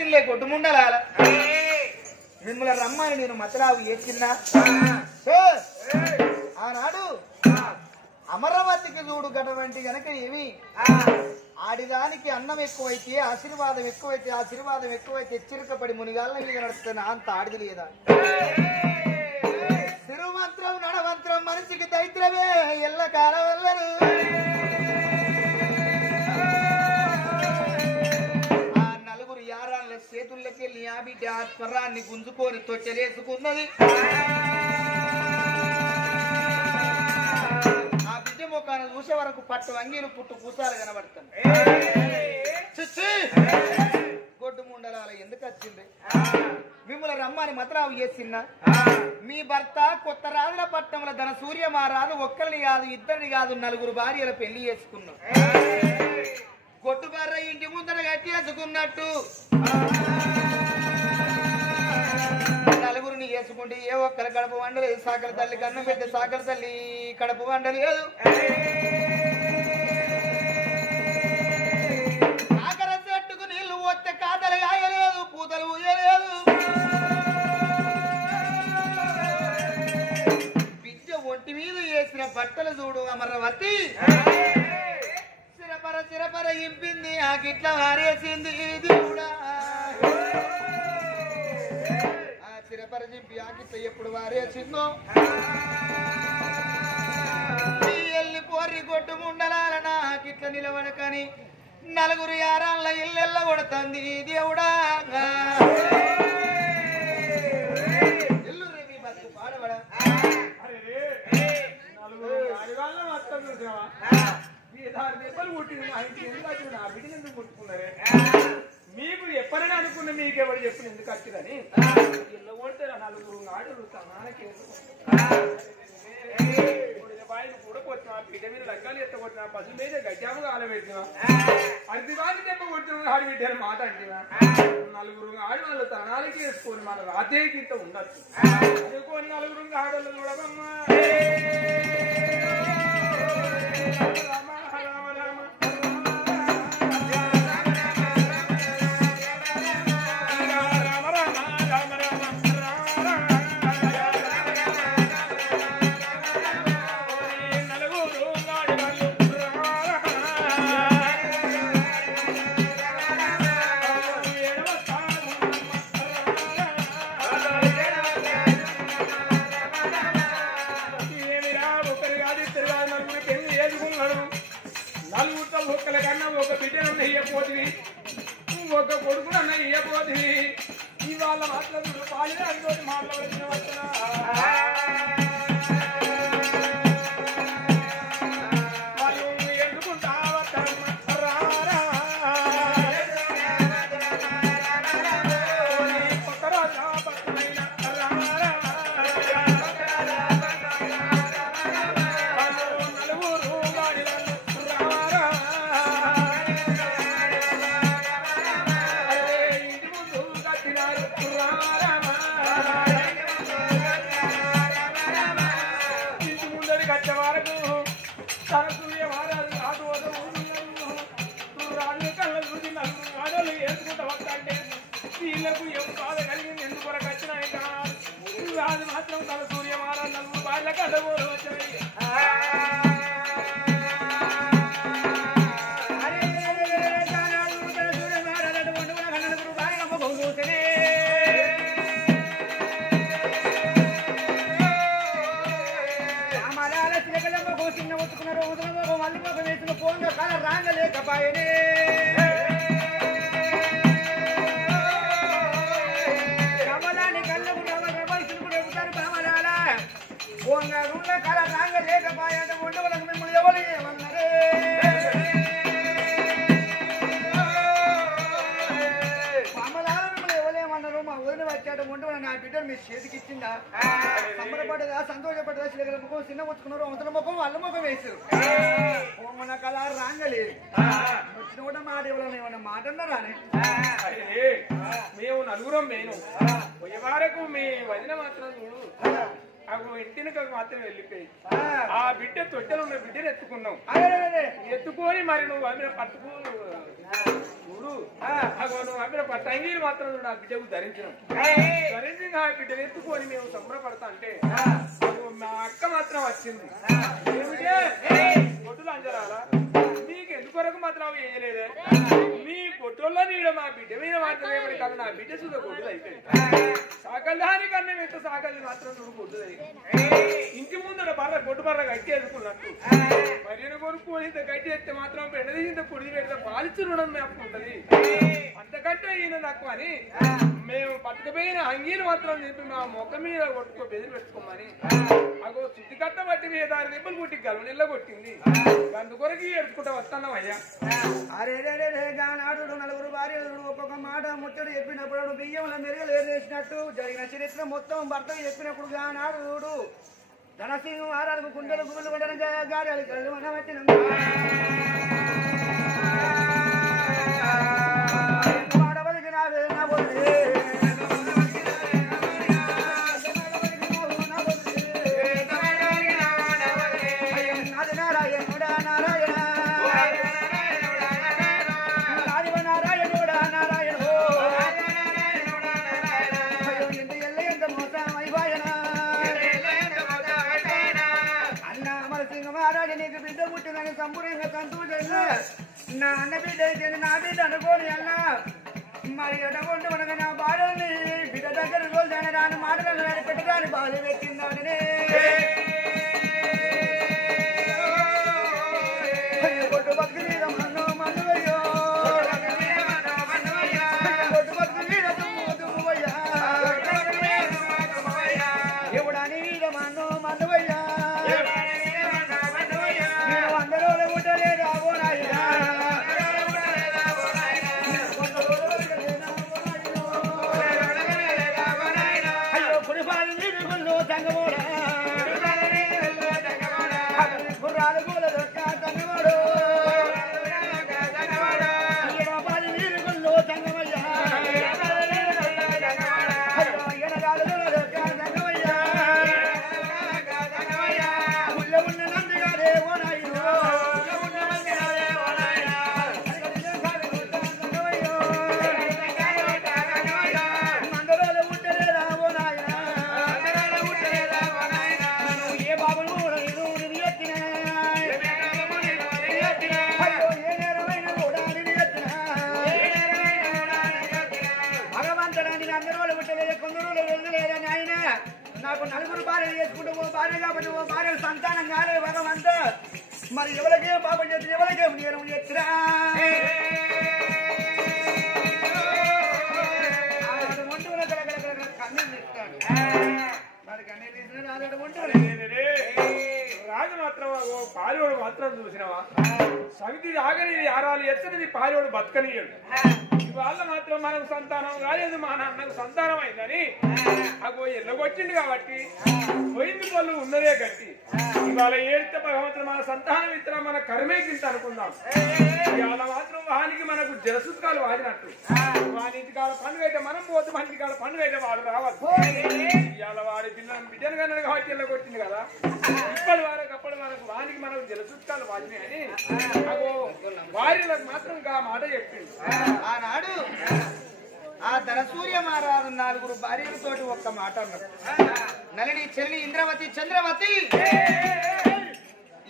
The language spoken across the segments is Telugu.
వచ్చిందే కొట్టుముండలాల మిమ్మల్ని రమ్మని నేను మతరావు ఏచిన్నా ఆనాడు అమరావతికి చూడు గటువంటి గనక ఏమి ఆడిదానికి అన్నం ఎక్కువైతే ఆశీర్వాదం ఎక్కువైతే హెచ్చరికపడి మునిగాళ్ళ మీద నడుస్తున్నా అంత ఆడిది లేదా తిరుమంత్రం నడమంత్రం మనిషికి దైత్రమే ఎల్ల కాలం వల్లరు ఆ నలుగురు యారాళ్ళ చేతుల్లోకెళ్ళి ఆ బిడ్డ స్వరాన్ని గుంజుకొని తొచ్చలేసుకున్నది ఆ బిడ్డ ముఖాన్ని చూసే వరకు పట్టు అంగీలు పుట్టు కూసాలు కనబడుతుంది గొడ్డు ముండలాల ఎందుకు వచ్చింది మిమ్మల్ని రమ్మని మతరావు చేసిన్నా మీ భర్త కొత్త రాజుల పట్టణంలో ధన సూర్య మహారాజు ఒక్కరిని కాదు ఇద్దరిని కాదు నలుగురు భార్యల పెళ్లి చేసుకున్నాం గొడ్డు బర్ర ఇంటి ముందర కట్టేసుకున్నట్టు నలుగురిని చేసుకుంటే ఏ ఒక్కరు కడప వండలేదు సాకర తల్లి కన్ను పెట్టి సాకర తల్లి కడప వండలేదు సాకర చెట్టుకు నీళ్లు వస్తే కాదలు కాయలేదు పూతలు ఊయలేదు బిడ్డ ఒంటి మీద వేసిన బట్టలు చూడు అమరవతి చిరపర ఇంపింది ఆ గిట్ల వారేసింది ఇది కూడా ఆ చిరపర చింపి ఆ గిట్ల ఎప్పుడు వారేసిందో ఎల్లి పోరి కొట్టు ముండలాల నా గిట్ల నిలబడకని నలుగురు యారాళ్ళ ఇల్లెల్ల కొడుతుంది దేవుడా ఎల్లు రేవి బతుకు పాడబడా మీకు ఎప్పుడైనా అనుకున్న మీకు ఎవరు చెప్పిన ఎందుకు వచ్చిందని ఇల్లు కొడితే నలుగురు ఆడులు బాయిలు కూడా కొట్టినా బిడ్డ మీద లగ్గాలు ఎత్తకొట్టినా పశువు మీద గడ్డాము కాలబెట్టినా అతి వాడిని దెబ్బ కొట్టిన ఆడి బిడ్డని మాట అంటినా నలుగురు ఆడి వాళ్ళు తనాలకి వేసుకొని మన రాతేకి ఇంత ఉండొచ్చు అనుకోని నలుగురు ఆడలు చూడమమ్మా ఒక కొడుకు అన్న ఇయ్యపోతుంది ఇవాళ మాట్లాడు పాలే అందులో మాట్లాడుతున్న వచ్చిన వాళ్ళు ఎందుకుంటా కొత్త రాజా పట్టమైన నలుగురు గాడిలను వీళ్ళకు ఏం బాధ కలిగింది ఎందుకు వరకు వచ్చినాయి అది మాత్రం తన సూర్య మహారాజు నలుగురు బాధల కళ్ళబోలు వచ్చాయి చిన్న ఒత్తుకున్నారు మళ్ళీ వేసిన ఫోన్ కాల రాంగలేకపాయనే కమలాన్ని కళ్ళకు రవలసిన ఎగుతారు కమలాల ఫోన్ కాల రాంగలేకపాయట ఉండవలకు మిమ్మల్ని ఎవరు ఏమన్నారే కమలాల మిమ్మల్ని ఎవరేమన్నారు మా వదిన వచ్చాడు ఉండవల నా బిడ్డను మీ చేతికి ఇచ్చిందా సంబరపడ్డదా సంతోషపడ్డదా చిలకల ముఖం చిన్న వచ్చుకున్నారు అవతల ముఖం వాళ్ళ ముఖం వేసారు మన కళ రాంగలేదు వచ్చిన కూడా మాట ఇవ్వాలని ఏమన్నా మాట అన్నారానే మేము నలుగురం నేను పోయే వరకు మీ వదిన మాత్రం చూడు అవి ఇంటికి మాత్రం వెళ్ళిపోయి ఆ బిడ్డ తొట్టెలు ఉన్న బిడ్డను ఎత్తుకున్నావు. ఎత్తుకొని మరి నువ్వు అమ్మిన పట్టుకు చూడు నువ్వు అమ్మిన పట్టు అంగీలు మాత్రం నువ్వు ఆ బిడ్డకు ధరించినావు. ధరించి ఆ బిడ్డను ఎత్తుకొని మేము సంబరపడతా అంటే మా అక్క మాత్రం వచ్చింది. ఏమిటే బొట్టులు అంజరాలా నీకు ఎందుకొరకు మాత్రం అవి వేయలేదే నీ బొట్టుల్లో నీడ మా బిడ్డ మీద మాత్రం ఏమని కాదు నా బిడ్డ చూడ గొడ్డులు అయిపోయింది. సాకల్దానికన్నా ఎంత సాకల్ని మాత్రం నువ్వు గొడ్డులు ఇంటి ముందు గొడ్డు బర్ర గట్టి ఎదుకున్నట్టు మరి కొనుక్కొని ఇంత గట్టి ఎత్తే మాత్రం పెద్దది ఇంత పొడి పెడితే పాలిచ్చి రుణం మేపు ఉంటది. అంతకంటే ఈయన తక్కువ అని మేము పట్టుకుపోయిన అంగీలు మాత్రం చెప్పి మా మొక్క మీద కొట్టుకో బెదిరి పెట్టుకోమని అగో చుట్టి కట్ట బట్టి మీద 6 నిప్పులు పుట్టి గల్వ నిల్ల కొట్టింది. అందుకొరకు ఎడుచుకుంటా వస్తున్నాం అయ్యా. అరే నాడు 4 భార్యలు ఒక్కొక్క మాట ముచ్చడు చెప్పినప్పుడు బియ్యంలో మెరుగులు ఏరేసినట్టు జరిగిన చరిత్ర మొత్తం భర్త చెప్పినప్పుడు నాడు ధనసింహం ఆరాలకు కుండలు గుళ్ళు పడిన గాలి కళ్ళు మన వచ్చిన వాడవలికి నా బొల్లి నా అన్న బిడ్డ అయితే నా బిడ్డ అనుకోని అన్న మరి ఎడగొండు మనకు నా బాధని బిడ్డ దగ్గర రోజు రాని మాటలు పెట్టడానికి బాధ పెట్టిందాడనే కొట్టు భక్తి మీద మన్ను మన్నువయ్యో కొట్టు భక్తి మీద తుమ్మువయ్యా ఎవడాని మీద మన్ను మన్నువయ్యా నేను 100 రోజులు ఉండలే రాబో నాయనా నాకు 4 భార్యలు చేసుకుంటూ భార్య కాబట్టి భార్య సంతానం కాలేదు భగవంత మరి ఎవరికే పాపం చేసి ఎవరికే నేను ఎత్తురా కన్నీళ్ళు ఇస్తాడు మరి కన్నీళ్ళు తీసిన రాజు మాత్రం పాలోడు మాత్రం చూసినావా సమితి ఆగని ఆరాలు ఎత్తనిది పాలోడు బతకనియడు. ఇవాళ మాత్రం మనకు సంతానం కాలేదు మా నాన్నకు సంతానం అయిందని అగో ఎల్లగొచ్చింది కాబట్టి పోయింది పళ్ళు ఉన్నదే గట్టి. ఇవాళ ఏడితే భగవంతుడు మన సంతానం ఇతర మన కర్మే కింద అనుకుందాం. ఇవాళ మాత్రం వానికి మనకు జలసుత్కాలు వాడినట్టు వాని ఇంటికాల పండుగ అయితే మనం పోతే మన ఇంటికాల పండుగ అయితే వాడు రావచ్చు. ఇవాళ వాడి బిడ్డను కన్నా కాబట్టి ఎల్లగొచ్చింది కదా ఇప్పటి వరకు అప్పటి వరకు వానికి మనకు జలసుత్కాలు వాడినాయి అని అగో వారిలకు మాత్రం ఆ మాట చెప్పింది. ఆనాడు ఆ ధనసూర్య మహారాజు 4 భార్యలతోటి ఒక్క మాట అన్నాడు. నలిని చెల్లి ఇంద్రవతి చంద్రవతి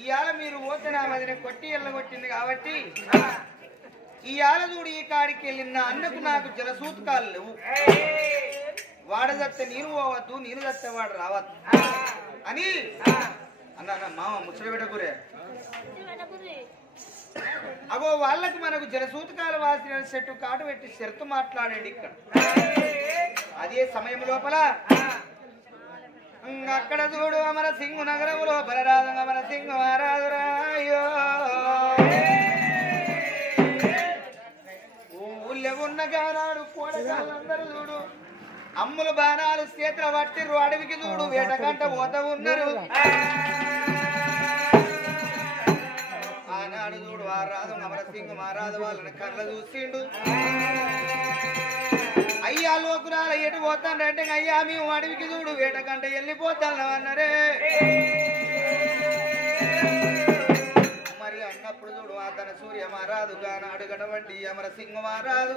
ఇవాళ మీరు పోతే నా మదిని కొట్టి ఎల్లగొట్టింది కాబట్టి ఇవాళ చూడు ఈ కాడికి వెళ్ళిన అన్నకు నాకు జలసూత్కాలు లేవు. వాడదత్తే నేను పోవద్దు నేను దత్తే వాడు రావద్దు అని అన్నా మామ ముచ్చట పెట్టకురే. అగో వాళ్ళకు మనకు జలసూతకాలు వాసిన చెట్టు కాటు పెట్టి షరతు మాట్లాడాడు ఇక్కడ. అదే సమయం లోపల అక్కడ చూడు అమర సింగు నగరం లోపల రాదు అమర సింగు మహారాజురాయో ఊళ్ళో ఉన్న గానాడు కోడగాళ్ళందరూ చూడు అమ్ములు బాణాలు చేతుల పట్టిర్రు అడవికి చూడు వేటకంట పోత ఉన్నారు. ఆనాడు చూడు ఆ రాదు అమరసింగ్ మహారాజు వాళ్ళని కళ్ళ చూసిండు. అయ్యా అయ్యా లోకురాల ఎటు పోతానంటే అయ్యా మేము అడవికి చూడు వేటకంటే వెళ్ళిపోతాను అన్నారే. మరి అన్నప్పుడు చూడు అతను సూర్య మారాదు గాన అడుగటువంటి అమరసింహ మారాదు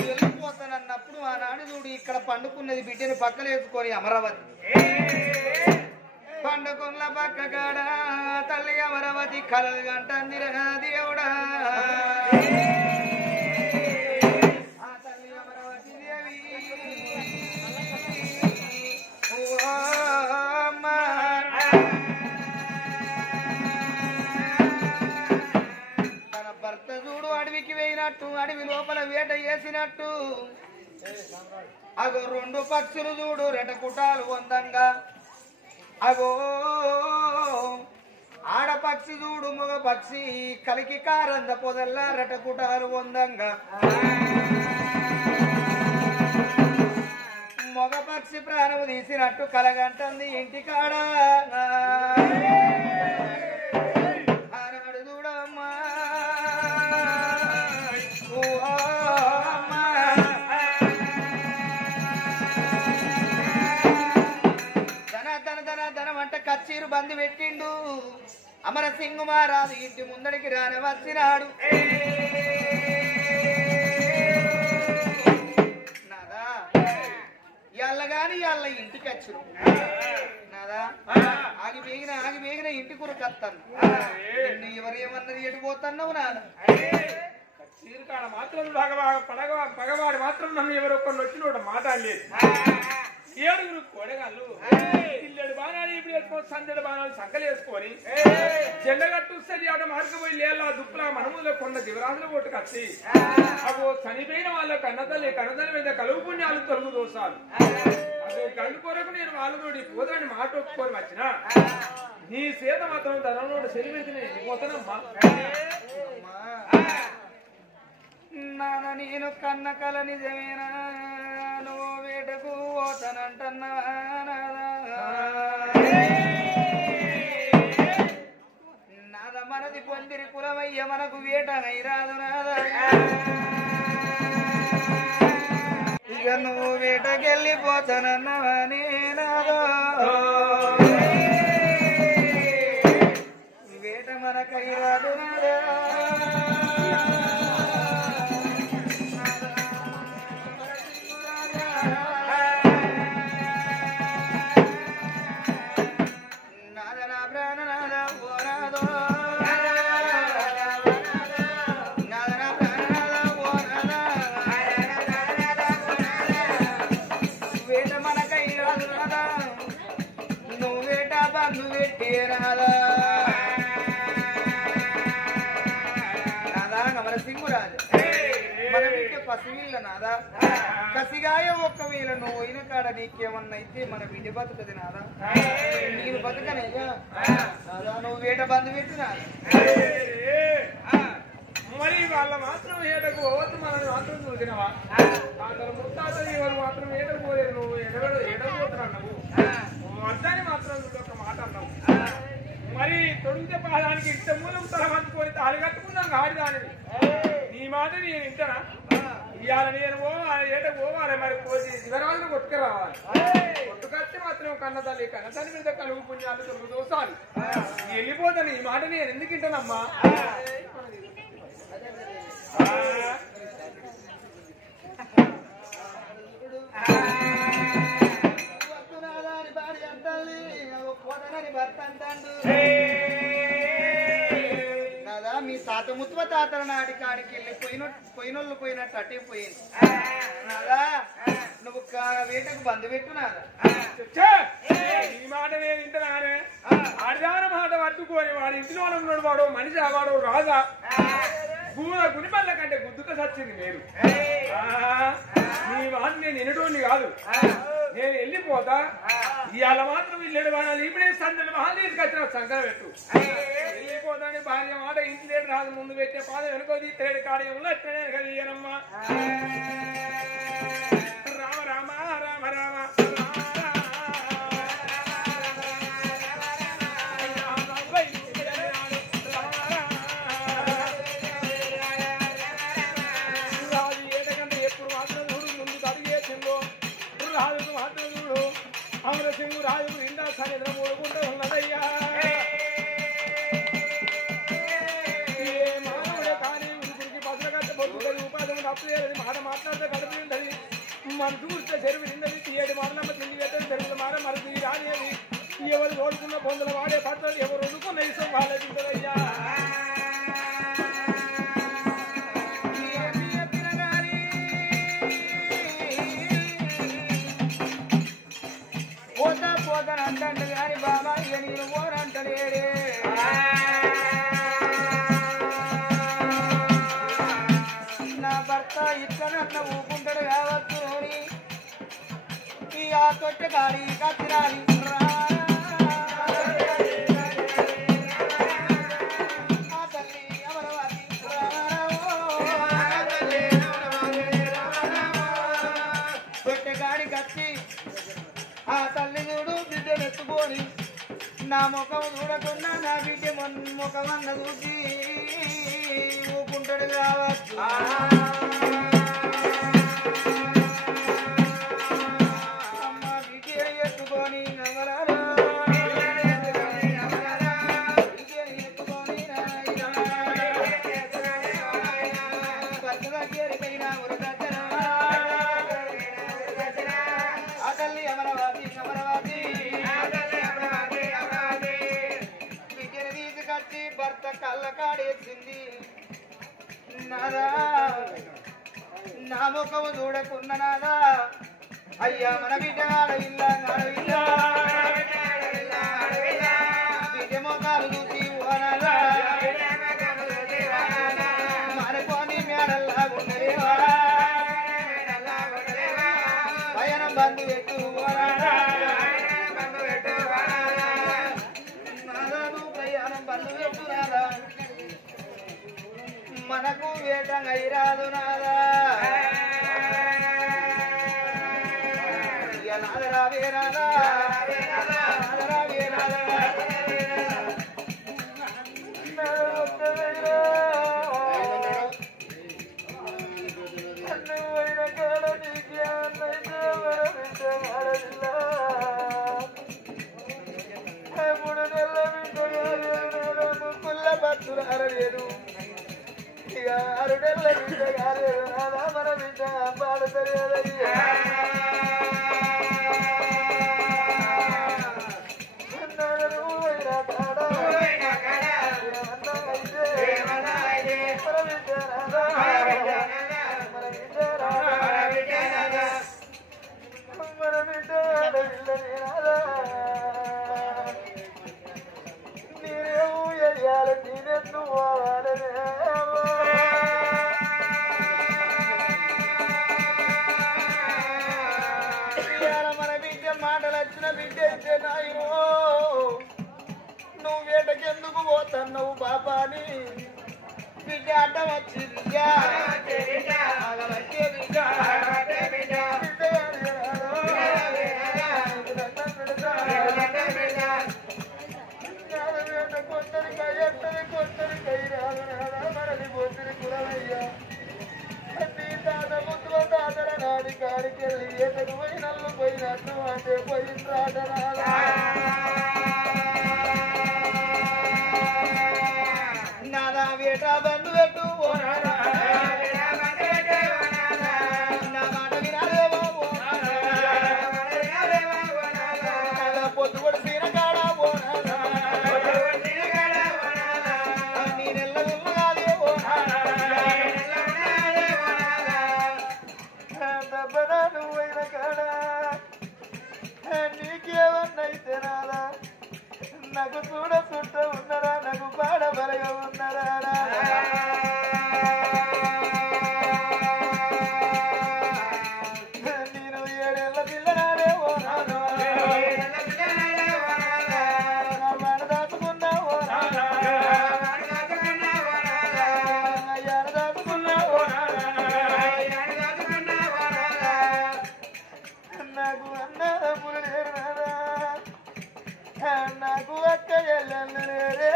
వెళ్ళిపోతానన్నప్పుడు ఆనాడు చూడు ఇక్కడ పండుకున్నది బిడ్డని పక్కలేసుకొని అమరావతి పండుకున్న పక్క కాడ తల్లి అమరావతి కలలు గంటందిరా దేవుడా. ఆ తల్లి అమరావతి దేవి తన భర్త చూడు అడవికి వేయినట్టు అడవి లోపల వేట వేసినట్టు అగో రెండు పక్షులు చూడు రెటకుటాలు వందంగా అగో ఆడపక్షి చూడు మగ పక్షి కలికి కారంద పొదల్లా రెటకుటాలు వందంగా మగ పక్షి ప్రాణము తీసినట్టు కలగంటుంది ఇంటికాడ ఆనాడు చూడమ్మా ధనమంట కచ్చీరు బంది పెట్టిండు అమరసింహ మహారాజు ఇంటి ముందడికి రాని వచ్చినాడు. నాదా ఎల్లగాని ఎల్ల ఇంటికి వచ్చును నాదా ఆగి వేగిన ఇంటి కూరకత్తాను. నిన్ను ఎవరేమన్నది ఎడిపోతున్నావు నాదా చీరకాడ మాత్రం పగవాడు మాత్రం నన్ను ఎవరొక్కరు వచ్చిన మాట్లాడలేదు. ఏడుగురు కొడగాళ్ళు ఇల్లెడు బాణాలు ఇప్పుడు వేసుకొని సందడి బాణాలు సంకలు వేసుకొని జెండగట్టు సరి ఆడ మార్గపోయి లేలా దుప్పులా మనములో కొండ దివరాజుల ఓటు కచ్చి అగో చనిపోయిన వాళ్ళ కన్నతల్లి మీద కలుగు పుణ్యాలు తొలుగు దోషాలు అగో గండు కొరకు నేను వాళ్ళతోటి పోదని మాట ఒప్పుకొని వచ్చిన నీ సీత మాత్రం ధనంలో సెలిమించి పోతానమ్మా. నాన్న నేను కన్న కల నిజమేనా నువ్వు వేటకు పోతానంటన్నా నాద మనది పొందిరి కులమయ్య మనకు వేటనై రాదు నాదా ఇక నువ్వు వేటకెళ్ళిపోతానన్నావా నేనాదో వేట మనకై రాదు నాదా పసివీళ్ళ నాదా కసిగాయ ఒక్క వీళ్ళ నువ్వు అయిన కాడ నీకేమన్నా అయితే మన బిడ్డ బతుకది నాదా నేను బతుకనేగా నాదా నువ్వు వేట బంధు పెట్టినా మరి వాళ్ళ మాత్రం ఏటకు పోవద్దు మనల్ని మాత్రం చూసినవా ముత్తాతలు ఎవరు మాత్రం ఏటకు పోలేదు నువ్వు ఎడపోతున్నావు నువ్వు అర్థాన్ని మాత్రం ఒక మాట అన్నావు. మరి తొడిగితే పాదానికి ఇంత మూలం తల పంచుకొని తాళి కట్టుకున్నాం కాదు దానివి నీ మాట నేను వింటానా ఇవాళ నేను పోవాలి ఏటకు పోవాలి మరి శివరాజును కొట్టుకురావాలి కొట్టుకొస్తే మాత్రం కన్నతల్లి మీద కలుగు పుణ్యాలు తొలుగు దోసాలు వెళ్ళిపోతాను ఈ మాట నేను ఎందుకు వింటానమ్మా. నాదా మీ తాత ముత్వ తాతల నాటి కాడికి వెళ్ళి పోయినోళ్ళు పోయినట్టు అటే పోయింది నాదా నువ్వు వేటకు బంధు పెట్టు నాదా ఈ మాట నేను ఇంటనానే ఆడదాన మాట పట్టుకొని వాడు ఇంటిలో ఉన్నాడు వాడు మనిషి వాడు రాజా గుడిపల్ల కంటే గుద్దుక సచ్చింది మీరు నీ మాట నేను వినటోని కాదు నేను వెళ్ళిపోతా ఇవాళ మాత్రం ఇల్లేడు బాణాలు ఇప్పుడే సందడి మహాలు తీసుకొచ్చిన సంకర పెట్టు వెళ్ళిపోతాని భార్య మాట ఇంటి రాదు ముందు పెట్టే పాదం వెనుకో తీరేడు కార్యంలో ఎట్లనే కలియనమ్మా. రామ రామ రామ రామ రాజు లేదు మాట మాట్లాడితే కడుపు నిండది మన చూస్తే చెరువు నిండది తీయడి మాటలమ్మ తిండి పెట్టని చెరువుల మాట మరది రానేది ఎవరు ఓడుకున్న పొందుల వాడే పడుతుంది ఎవరు వండుకున్న ఇష్టం వాళ్ళే తింటదయ్యా పోతానంటే గాని బాబా ఇక నేను పోనంటలేడే నా భర్త ఇట్లనన్న ఊకుంటాడు కావచ్చు ఈ ఆ తొట్టె కాడి కత్తిరాలి ఆ తల్లి అమరవాది తొట్టె కాడి కత్తి ఆ తల్లి చూడు బిడ్డను ఎత్తుకొని నా ముఖం చూడకుండా నా బిడ్డ ముఖమన్న చూసి ఊకుంటాడు కావచ్చు అమ్మ బిడ్డను ఎత్తుకొని నవరారా బిడ్డను ఎత్తుకొని భర్త దగ్గరికైనా ఉరకచ్చరా ఆ తల్లి అమరవాది అమరవాది బిడ్డను తీసుకొచ్చి భర్త కళ్ళ కాడేసింది నాదా నా ముఖము చూడకున్న నాదా అయ్యా మన బిడ్డ ఆడవిల్లా బిడ్డ మోకాలు చూసి ఓనాదా మనకోని మేడల్లా ఉండలేవా పయనం బంధు పెట్టు ఓనాదా నాదాను ప్రయాణం బంధు పెట్టు నాదా మనకు వేటం అయిరాదు నాదా నాదరా వేరాదా నాదరా వేరాదా మూడు నెలల ముక్కుల్ల పత్తులు అరలేదు ఇక 6 నెలల బిడ్డ కాలేదు నాదా మన బిడ్డ పాడతలేదయ్యా మాటలు వచ్చిన బిడ్డ అయితే నాయనో నువ్వు వేటకెందుకు పోతున్నావు బాబాని బిడ్డ అడ్డం వచ్చింది కొందరికై ఎత్తది కొందరికై రాదు మనది పోతుంది కులమయ్యా నీ తాత ముద్దుల తాతల నాడి కాడికెళ్ళి ఎతడు పోయినల్లు పోయినట్టు అంటే పోయిన రాటనాలా నాదా వేట బంధు పెట్టు నా మాట వినాలేవో పొద్దు కూడా సీన కాడా నీ నెల్ల ఉన్నగాదేవో దెబ్బనా నువ్వైన కాడా నీకేమన్నైతే నాదా నాకు చూడ చుట్ట ఉన్నరా నాకు పాడ బలగా ఉన్నరా నేను 7 ఏళ్ల పిల్లనాడే ఓ నాన్న దాచుకున్నా ఓ అయ్యాను దాచుకున్నా ఓ నాకు అన్నదమ్ములు లేరు నాదా నాకు అక్క ఎల్లెళ్ళు లేరే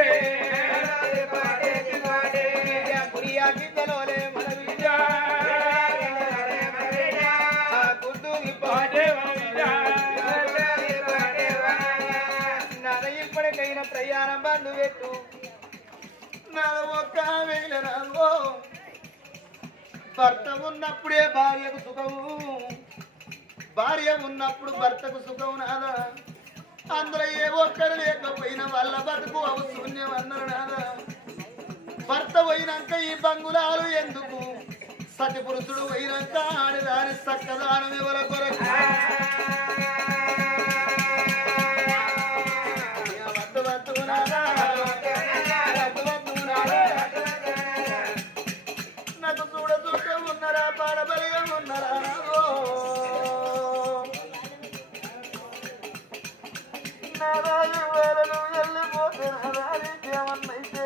బిడ్డే గురియా గిద్దలోలే మన బిడ్డ గుడ్డు పాడే బిడ్డ నాద ఇప్పటికైనా ప్రయాణం బంధు పెట్టు నాద ఒక్క వేలరాగో భర్త ఉన్నప్పుడే భార్యకు సుఖము భార్య ఉన్నప్పుడు భర్తకు సుఖం నాదా అందులో ఏ ఒక్కరు లేకపోయినా వాళ్ళ బతుకు అవు శూన్యం అన్నారు నాదా భర్త పోయినాక ఈ బంగుళాలు ఎందుకు సతి పురుషుడు పోయినాక ఆడిదాని చక్కదానం ఎవర కొరకు వద్దు వద్దు నాదా వద్దు వద్దు నాదా నాకు చూడ చూస్తే ఉన్నారా పాడబలిగా ఉన్నారా నాదో నారాయణ వేళను వెళ్ళిపోతే నారాయణకి ఏమన్నైతే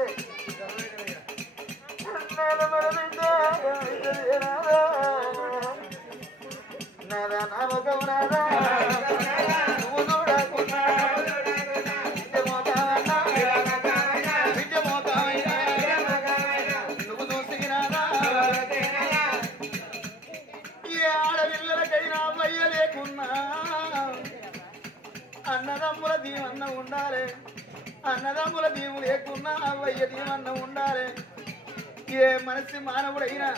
నాదా నమ్మకం నాదా నువ్వు చూడకున్నా నువ్వు చూసినారా ఏ ఆడపిల్లలకైనా అమ్మయ్య లేకున్నా అన్నదమ్ముల దీవన్న ఉండాలి అన్నదమ్ముల దీవు లేకున్నా అవ్వయ్య దీవన్న ఉండాలి ఏ మనిషి మానవుడైనా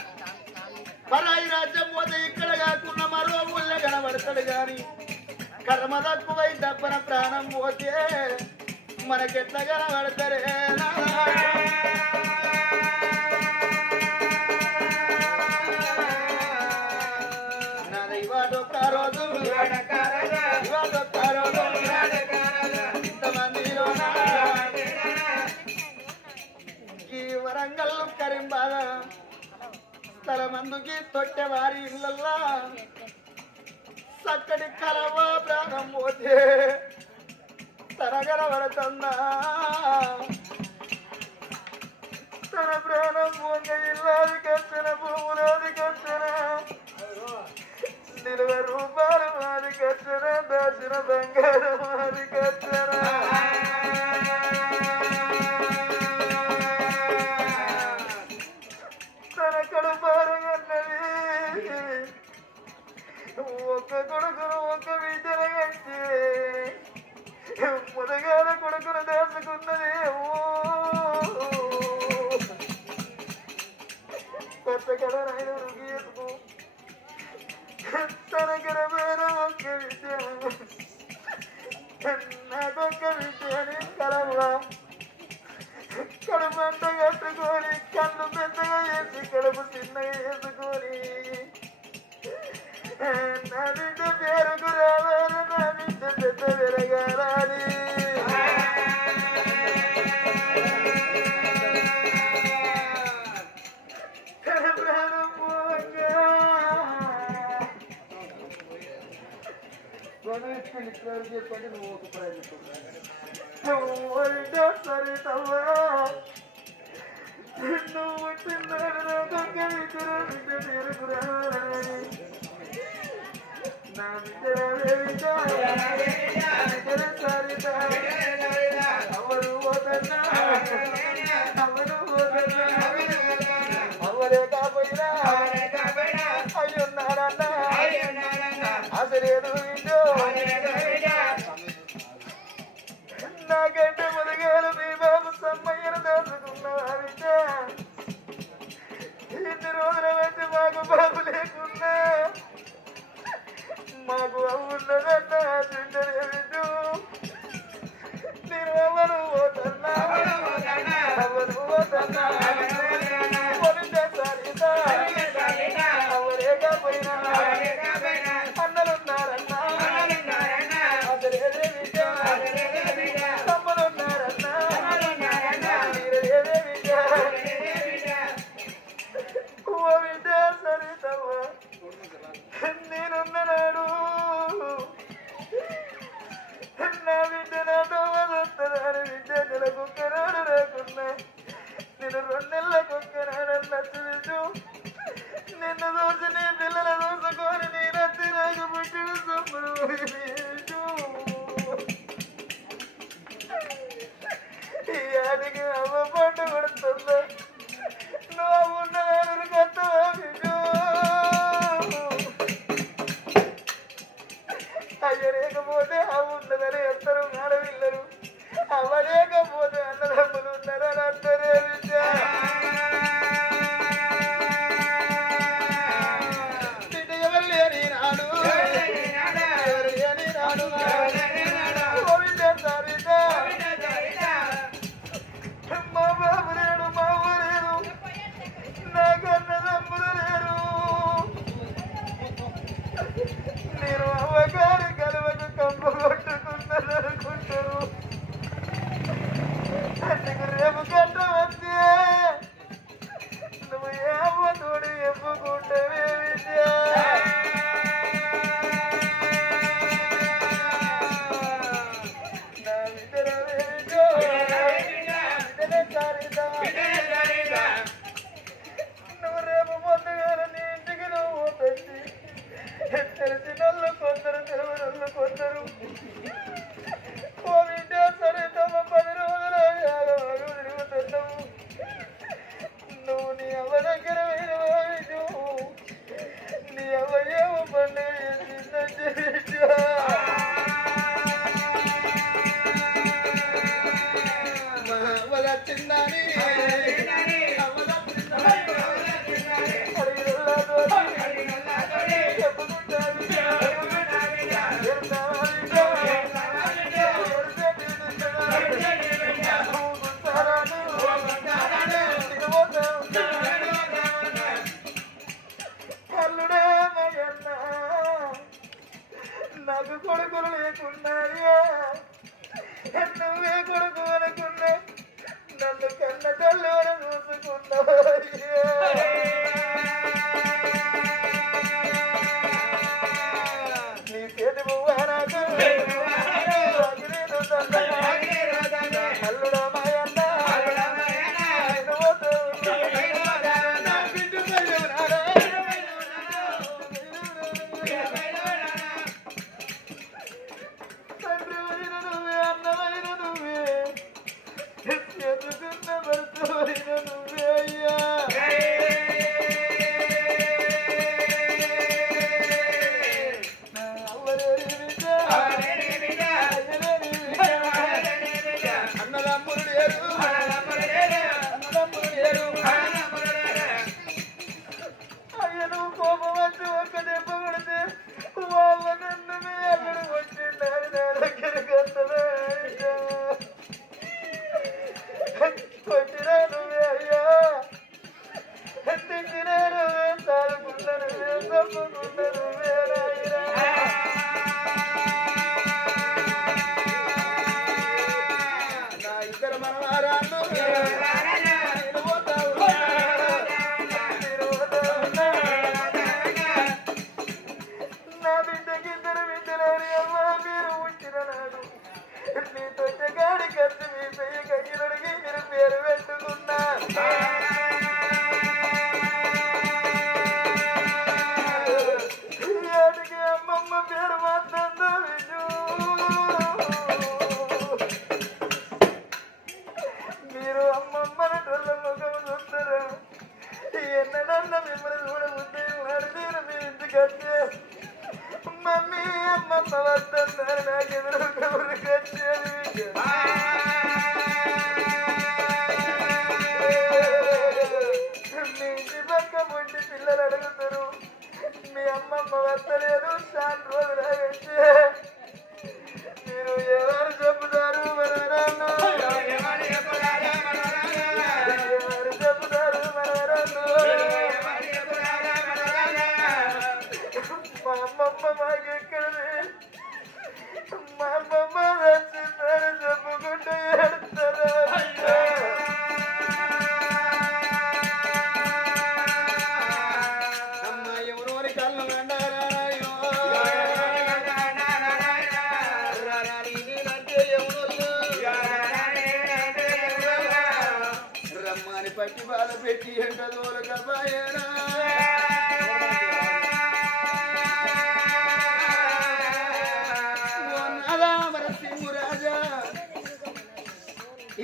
పరాయి రాజ్యం పోతే ఇక్కడ కాకుండా మరో ఊళ్ళ కనబడతాడు గాని కర్మ తక్కువై దప్పన ప్రాణం పోతే మనకెట్లా కనబడతారే నాద ఇవాడొక్క రోజు ఇవాడొక్క రోజు ఇంతమందిలో ఈ వరంగల్ కరింబాద స్థల మందుకి తొట్టెవారి ఇళ్ళల్లా చక్కటి కలవ ప్రాణం పోతే తరగరబడుతుందా తన ప్రాణం పోక ఇల్లాది కట్టిన భూములాది కట్టిన నిలువ రూపాయలు మాది కట్టిన దాచిన బంగారం మాది కట్టిన తన కడుపారగన్నది ఒక్క కొడుకును ఒక్క విద్యను కట్టి ముదగాల కొడుకును దాచుకున్నది కొత్త కడ రాయన రుగియకు తన గరమైన ఒక్క విద్య నాకొక్క విద్యని కలవా కడుపంట కట్టుకొని కళ్ళు పెద్దగా వేసి కడుపు చిన్నగా వేసుకొని నా బిడ్డ పేరుకు రావాలి నా బిడ్డ పెద్ద పెరగాలి ప్రాణం పోగా చెప్పండి నువ్వు ఒక ప్రయత్నం సరితవ్వా నువ్వు తిన్నాడు నా బిడ్డ సరిత అవరు పోతన్నా అవరు పోతన్నా అవరే కాపోయినా అయ్యున్నారన్నా అసలేదు వింటూ నాకంటే ముదిగారు మీ బాబు సమ్మయ్యను దాచుకున్నా ఇన్ని రోజుల వచ్చి మాకు బాబు లేకున్నా మాకు అవున్నదన్నా చుండనే వింటూ నేను ఎవరు పోతన్నా ఎవరు పోతన్నా అవరే కాపోయినా అన్నలున్నారన్నా అసలే తమ్ముడు నువ్వే కొడుకు అనుకున్నా నన్ను కన్న తల్లి చూసుకున్నావు నీ చేతి పువ్వా నాకు అల్లుడా మాయన్న తండ్రి అయిన నువ్వే అన్నమైన నువ్వే ఎదుగున్న భర్త అయిన నువ్వే అయ్యా నా అవ్వలేని బిడ్డ అన్నదమ్ములు లేరు అన్నదమ్ములు లేరు అయ్య నువ్వు కోపం వచ్చి ఒక్క దెబ్బ కొడితే వాళ్ళ నన్ను మీ అల్లుడు కొట్టిండారు నా దగ్గరకు వస్తుందా కొట్టినా నువ్వే అయ్యా తిట్టినా నువ్వే తాడుకున్నా నువ్వే తప్పుకున్నా నువ్వే రాయిరా నా ఇద్దరు మనవారాలు నేను పోతా ఉన్నా. నేను పోతా ఉన్నా. నా బిడ్డకి ఇద్దరు బిడ్డలని అమ్మ మీరు పుట్టిన నాడు మీ తొట్టగాడి కత్తి మీ పెయ్యి కయ్యలుడికి మీరు పేరు పెట్టుకున్నా ఏటికి అమ్మమ్మ పేరు మాత్రంతో విజు మీరు అమ్మమ్మని టొల్ల ముఖం చూస్తారా ఎన్నడన్నా మిమ్మల్ని చూడబుద్ది వాడు నేను మీ ఇంటికి వచ్చే మమ్మీ అమ్మమ్మ వద్దన్నారు నాకు ఎదురు కబుర్కి వచ్చేది మీ ఇంటి పక్క పుట్టి పిల్లలు అడుగుతారు మీ అమ్మమ్మ వద్దలేదు చాలా రోజులు ఆగంటే మీరు ఎవరు చెబుతారు మనవరాళ్ళు ఎవరు చెబుతారు మనవరాళ్ళు మా అమ్మమ్మ మాకెక్కడది మా అమ్మమ్మ వచ్చిందని చెప్పుకుంటూ ఏడుస్తారా అమ్మ ఎవరోని కళ్ళు కండారాయో రమ్మని పట్టి బాధ పెట్టి ఎంట దూరకపోయేనా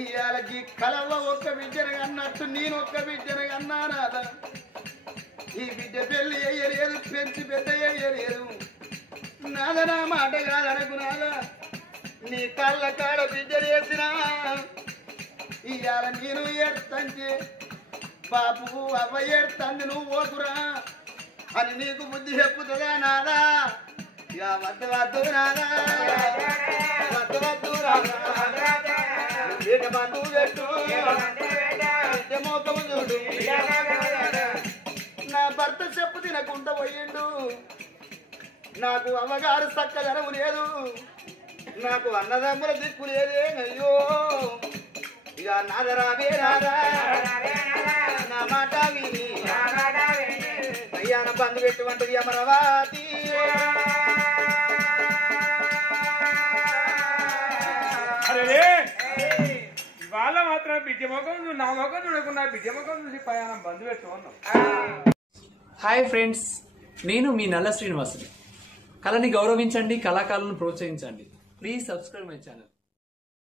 ఇవాళకి కలవ ఒక్క బిడ్డను అన్నట్టు నేను ఒక్క బిడ్డను అన్నానాదా ఈ బిడ్డ పెళ్లి అయ్యలేదు పెంచి పెద్ద అయ్యలేదు నాదా నా మాట కాదనుకున్నాదా నీ కళ్ళ కాడ బిడ్డ వేసినా ఇవాళ నేను ఏడుతంటే బాపు అవ్వ ఏడుతంది నువ్వు పోతురా అని నీకు బుద్ధి చెప్పుతుందా నాదా ఇక వద్దు వద్దు నాదా వద్దు వద్దు రాదా ఇక బంధువు పెట్టు మోకము చూడు నా భర్త చెప్పు తినకుండా పోయిండు నాకు అమ్మగారు చక్కదనము లేదు నాకు అన్నదమ్ముల దిక్కు లేదే అయ్యో ఇక నాదరావే రాదా నా మాట విని అయ్యాన బంధు పెట్టువంటిది అమరవాతి అరే వాళ్ళ మాత్రం బిడ్డ ముఖం నా ముఖం చూడకుండా బిడ్డ ముఖం చూసి ప్రయాణం బంధు పెట్టి ఉన్నాం. హాయ్ ఫ్రెండ్స్, నేను మీ నల్ల శ్రీనివాసుని. కళని గౌరవించండి, కళాకారులను ప్రోత్సహించండి. Please subscribe my channel.